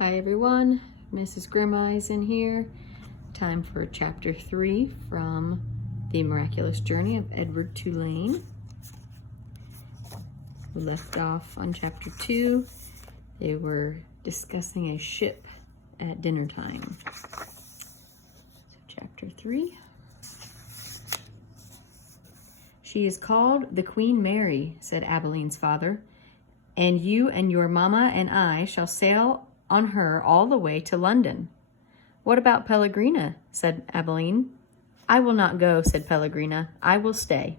Hi everyone, Mrs. Grimeyes in here. Time for chapter 3 from The Miraculous Journey of Edward Tulane. We left off on chapter 2. They were discussing a ship at dinner time. So chapter 3. She is called the Queen Mary, said Abeline's father, and you and your mamma and I shall sail on her all the way to London. What about Pellegrina? Said Abeline. I will not go, said Pellegrina. I will stay.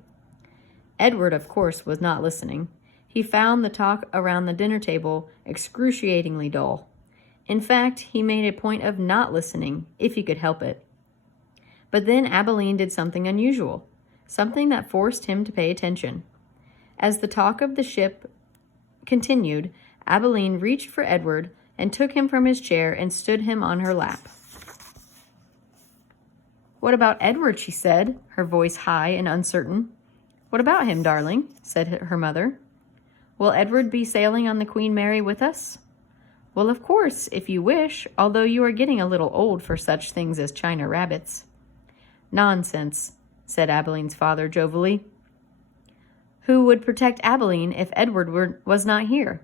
Edward, of course, was not listening. He found the talk around the dinner table excruciatingly dull. In fact, he made a point of not listening, if he could help it. But then Abeline did something unusual, something that forced him to pay attention. As the talk of the ship continued, Abeline reached for Edward and took him from his chair and stood him on her lap. What about Edward, she said, her voice high and uncertain. What about him, darling? Said her mother. Will Edward be sailing on the Queen Mary with us? Well, of course, if you wish, although you are getting a little old for such things as China rabbits. Nonsense, said Abeline's father jovially. Who would protect Abeline if Edward was not here?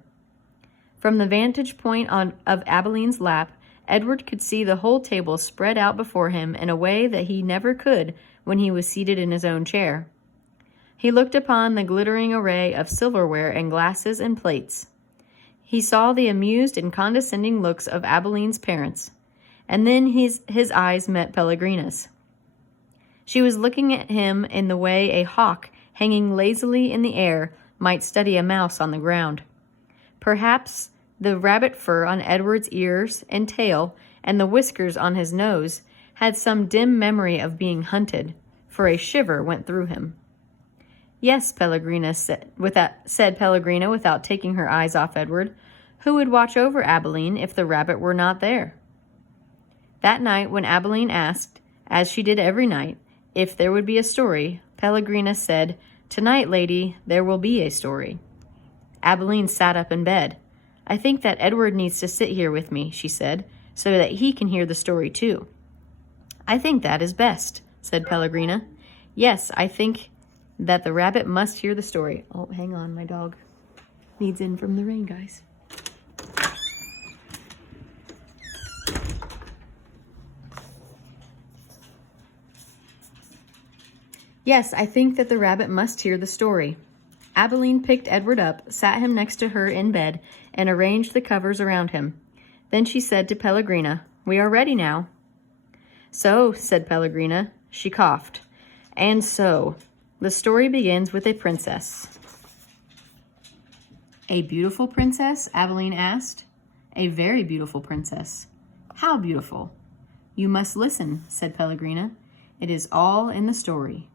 From the vantage point of Abeline's lap, Edward could see the whole table spread out before him in a way that he never could when he was seated in his own chair. He looked upon the glittering array of silverware and glasses and plates. He saw the amused and condescending looks of Abeline's parents, and then his eyes met Pellegrina's. She was looking at him in the way a hawk hanging lazily in the air might study a mouse on the ground. Perhaps the rabbit fur on Edward's ears and tail and the whiskers on his nose had some dim memory of being hunted, for a shiver went through him. Yes, Pellegrina said Pellegrina without taking her eyes off Edward. Who would watch over Abeline if the rabbit were not there? That night when Abeline asked, as she did every night, if there would be a story, Pellegrina said, "Tonight, lady, there will be a story." Abeline sat up in bed. I think that Edward needs to sit here with me, she said, so that he can hear the story too. I think that is best, said Pellegrina. Yes, I think that the rabbit must hear the story. Oh, hang on, my dog needs in from the rain, guys. Yes, I think that the rabbit must hear the story. Abeline picked Edward up, sat him next to her in bed, and arranged the covers around him. Then she said to Pellegrina, "We are ready now." So, said Pellegrina. She coughed. And so, the story begins with a princess. A beautiful princess? Abeline asked. A very beautiful princess. How beautiful? You must listen, said Pellegrina. It is all in the story.